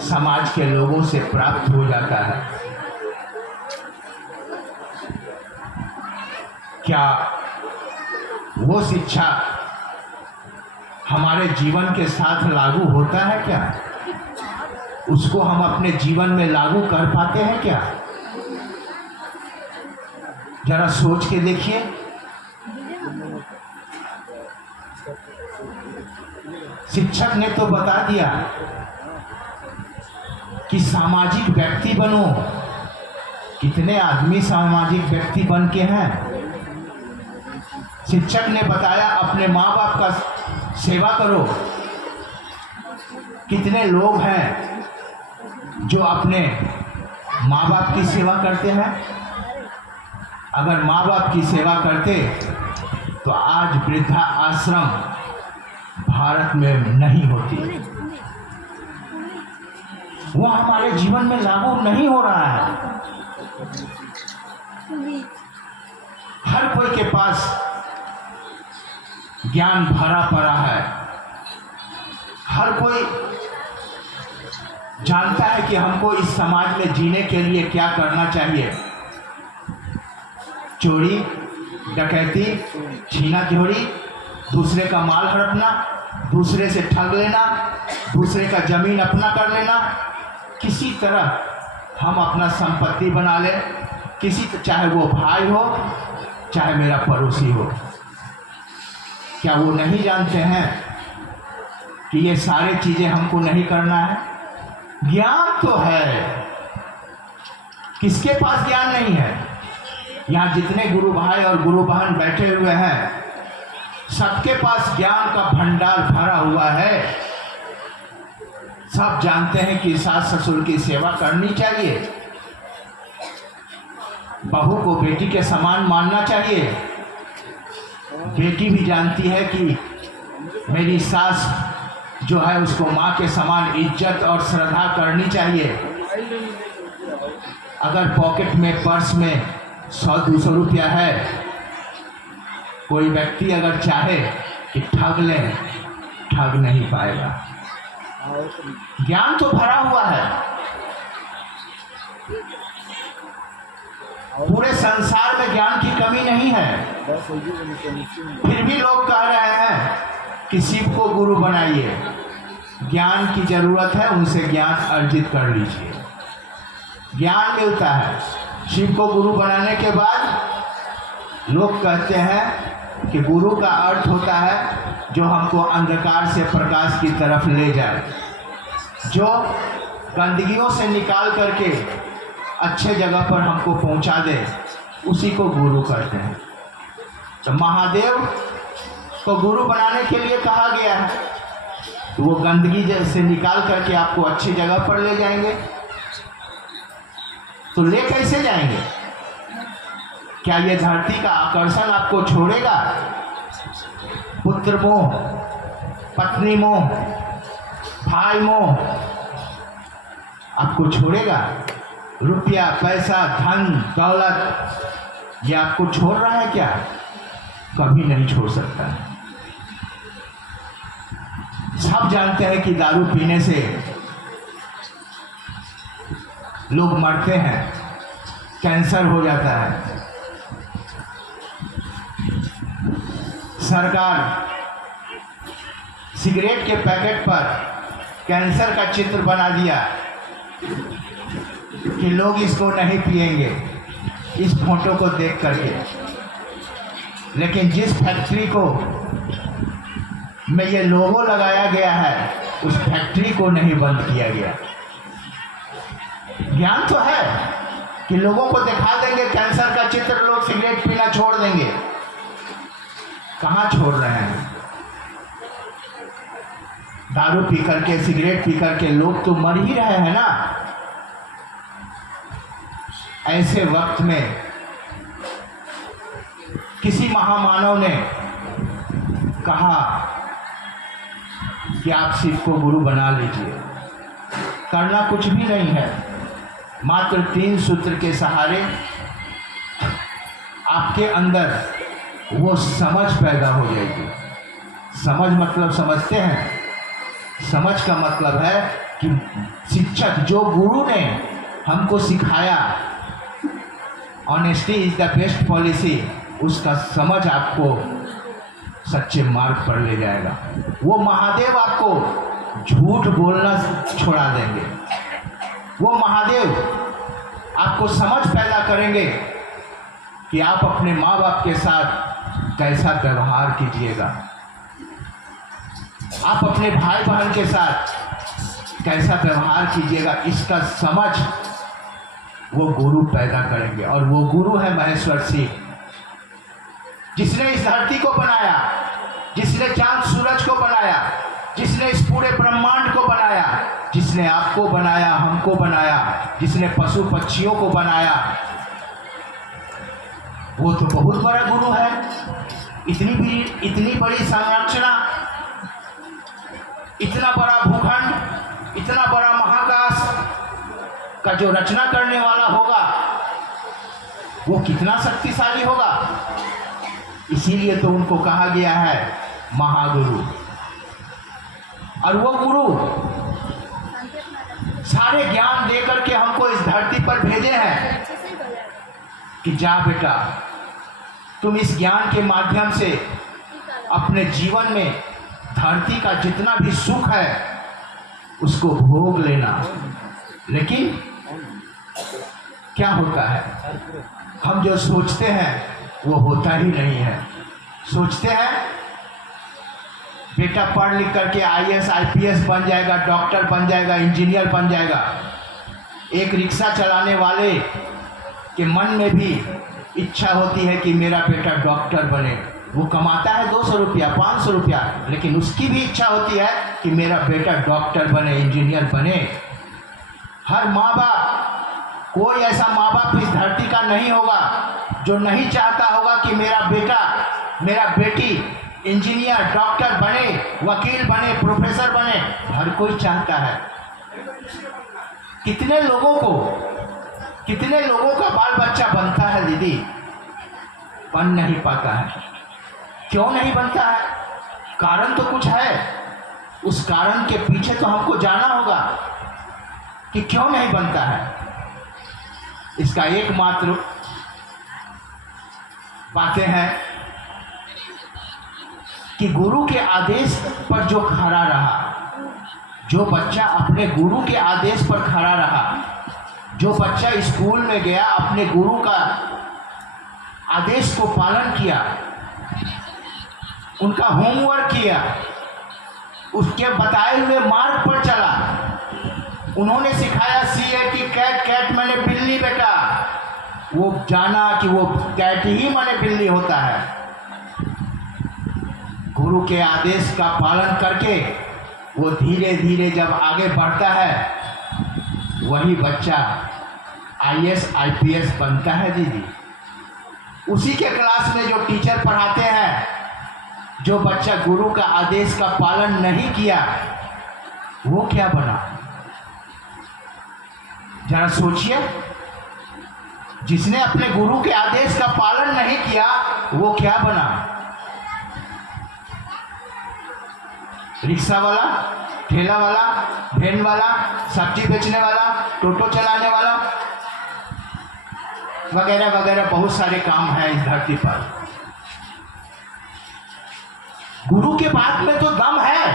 समाज के लोगों से प्राप्त हो जाता है। क्या वो शिक्षा हमारे जीवन के साथ लागू होता है क्या? उसको हम अपने जीवन में लागू कर पाते हैं क्या? जरा सोच के देखिए। शिक्षक ने तो बता दिया कि सामाजिक व्यक्ति बनो। कितने आदमी सामाजिक व्यक्ति बन के हैं? शिक्षक ने बताया अपने माँ बाप का सेवा करो। कितने लोग हैं जो अपने माँ बाप की सेवा करते हैं? अगर माँ बाप की सेवा करते तो आज वृद्धा आश्रम भारत में नहीं होती। वो हमारे जीवन में लागू नहीं हो रहा है। हर कोई के पास ज्ञान भरा पड़ा है। हर कोई जानता है कि हमको इस समाज में जीने के लिए क्या करना चाहिए। चोरी, डकैती, छीना झोरी, दूसरे का माल हड़पना, दूसरे से ठग लेना, दूसरे का जमीन अपना कर लेना, किसी तरह हम अपना संपत्ति बना ले, चाहे वो भाई हो चाहे मेरा पड़ोसी हो। क्या वो नहीं जानते हैं कि ये सारी चीजें हमको नहीं करना है? ज्ञान तो है, किसके पास ज्ञान नहीं है? यहाँ जितने गुरु भाई और गुरु बहन बैठे हुए हैं, सबके पास ज्ञान का भंडार भरा हुआ है। सब जानते हैं कि सास ससुर की सेवा करनी चाहिए, बहू को बेटी के समान मानना चाहिए। बेटी भी जानती है कि मेरी सास जो है उसको माँ के समान इज्जत और श्रद्धा करनी चाहिए। अगर पॉकेट में, पर्स में 100-200 रुपया है, कोई व्यक्ति अगर चाहे कि ठग ले, ठग नहीं पाएगा। ज्ञान तो भरा हुआ है। पूरे संसार में ज्ञान की कमी नहीं है। फिर भी लोग कह रहे हैं कि शिव को गुरु बनाइए। ज्ञान की जरूरत है, उनसे ज्ञान अर्जित कर लीजिए। ज्ञान मिलता है। शिव को गुरु बनाने के बाद लोग कहते हैं कि गुरु का अर्थ होता है जो हमको अंधकार से प्रकाश की तरफ ले जाए, जो गंदगियों से निकाल करके अच्छे जगह पर हमको पहुंचा दे, उसी को गुरु कहते हैं। तो महादेव को गुरु बनाने के लिए कहा गया है, तो वो गंदगी से निकाल करके आपको अच्छी जगह पर ले जाएंगे। तो ले कैसे जाएंगे? क्या ये धरती का आकर्षण आपको छोड़ेगा? पुत्र मोह, पत्नी मोह, भाई मोह आपको छोड़ेगा? रुपया, पैसा, धन, दौलत ये आपको छोड़ रहा है क्या? कभी नहीं छोड़ सकता। सब जानते हैं कि दारू पीने से लोग मरते हैं, कैंसर हो जाता है। सरकार सिगरेट के पैकेट पर कैंसर का चित्र बना दिया कि लोग इसको नहीं पिएंगे इस फोटो को देख करके। लेकिन जिस फैक्ट्री को में ये लोगो लगाया गया है, उस फैक्ट्री को नहीं बंद किया गया। ज्ञान तो है कि लोगों को दिखा देंगे कैंसर का चित्र, लोग सिगरेट पीना छोड़ देंगे। कहाँ छोड़ रहे हैं? दारू पी करके, सिगरेट पी करके लोग तो मर ही रहे हैं ना। ऐसे वक्त में किसी महामानव ने कहा कि आप शिव को गुरु बना लीजिए। करना कुछ भी नहीं है, मात्र 3 सूत्र के सहारे आपके अंदर वो समझ पैदा हो जाएगी। समझ मतलब समझते हैं? समझ का मतलब है कि शिक्षक, जो गुरु ने हमको सिखाया honesty is the best policy, उसका समझ आपको सच्चे मार्ग पर ले जाएगा। वो महादेव आपको झूठ बोलना छोड़ा देंगे। वो महादेव आपको समझ पैदा करेंगे कि आप अपने माँ बाप के साथ कैसा व्यवहार कीजिएगा, आप अपने भाई बहन के साथ कैसा व्यवहार कीजिएगा। इसका समझ वो गुरु पैदा करेंगे। और वो गुरु है महेश्वर सिंह, जिसने इस धरती को बनाया, जिसने चांद सूरज को बनाया, जिसने इस पूरे ब्रह्मांड को बनाया, जिसने आपको बनाया, हमको बनाया, जिसने पशु पक्षियों को बनाया। वो तो बहुत बड़ा गुरु है। इतनी बड़ी संरचना, इतना बड़ा भूखंड, इतना बड़ा महाकाश का जो रचना करने वाला होगा वो कितना शक्तिशाली होगा। इसीलिए तो उनको कहा गया है महागुरु। और वो गुरु सारे ज्ञान देकर के हमको इस धरती पर भेजे हैं कि जा बेटा, तुम इस ज्ञान के माध्यम से अपने जीवन में धरती का जितना भी सुख है उसको भोग लेना। लेकिन क्या होता है, हम जो सोचते हैं वो होता ही नहीं है। सोचते हैं बेटा पढ़ लिख करके IAS IPS बन जाएगा, डॉक्टर बन जाएगा, इंजीनियर बन जाएगा। एक रिक्शा चलाने वाले के मन में भी इच्छा होती है कि मेरा बेटा डॉक्टर बने। वो कमाता है 200 रुपया, 500 रुपया, लेकिन उसकी भी इच्छा होती है कि मेरा बेटा डॉक्टर बने, इंजीनियर बने। हर माँ बाप, कोई ऐसा माँ बाप इस धरती का नहीं होगा जो नहीं चाहता होगा कि मेरा बेटा, मेरा बेटी इंजीनियर, डॉक्टर बने, वकील बने, प्रोफेसर बने। हर कोई चाहता है। कितने लोगों का बाल बच्चा बनता है दीदी, बन नहीं पाता है। क्यों नहीं बनता है? कारण तो कुछ है। उस कारण के पीछे तो हमको जाना होगा कि क्यों नहीं बनता है। इसका एकमात्र बातें हैं कि गुरु के आदेश पर जो खड़ा रहा, जो बच्चा अपने गुरु के आदेश पर खड़ा रहा, जो बच्चा स्कूल में गया, अपने गुरु का आदेश को पालन किया, उनका होमवर्क किया, उसके बताए हुए मार्ग पर चला, उन्होंने सिखाया CAT कैट मैंने बिल्ली बेटा, वो जाना कि वो कैट ही माने बिल्ली होता है। गुरु के आदेश का पालन करके वो धीरे धीरे जब आगे बढ़ता है, वही बच्चा IAS IPS बनता है दीदी। उसी के क्लास में जो टीचर पढ़ाते हैं, जो बच्चा गुरु का आदेश का पालन नहीं किया, वो क्या बना? जरा सोचिए। जिसने अपने गुरु के आदेश का पालन नहीं किया वो क्या बना? रिक्शा वाला, ठेला वाला, वैन वाला, सब्जी बेचने वाला, टोटो चलाने वाला, वगैरह वगैरह बहुत सारे काम हैं इस धरती पर। गुरु के बात में तो दम है,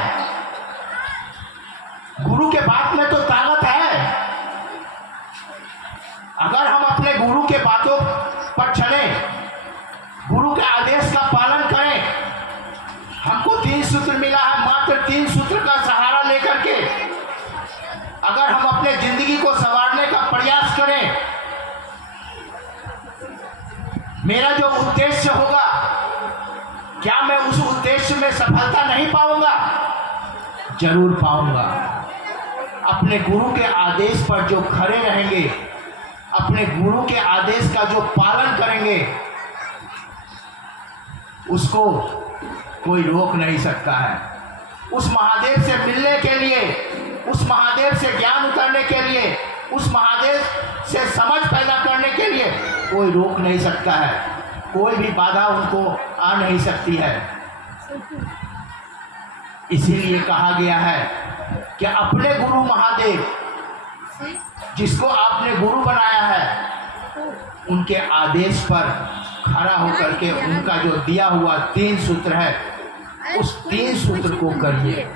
गुरु के बात में तो ताकत है। अगर हम अपने गुरु के बातों पर चले, गुरु के आदेश का पालन करें, हमको 3 सूत्र मिला है, मात्र 3 सूत्र का सहारा लेकर के अगर हम अपने जिंदगी को संवारने का प्रयास करें, मेरा जो उद्देश्य होगा, क्या मैं उस उद्देश्य में सफलता नहीं पाऊंगा? जरूर पाऊंगा। अपने गुरु के आदेश पर जो खड़े रहेंगे, अपने गुरु के आदेश का जो पालन करेंगे, उसको कोई रोक नहीं सकता है। उस महादेव से मिलने के लिए, उस महादेव से ज्ञान उतरने के लिए, उस महादेव से समझ पैदा करने के लिए कोई रोक नहीं सकता है। कोई भी बाधा उनको आ नहीं सकती है। इसीलिए कहा गया है कि अपने गुरु महादेव जिसको आपने गुरु बनाया है उनके आदेश पर खड़ा होकर के उनका जो दिया हुआ 3 सूत्र है उस 3 सूत्र को करिए।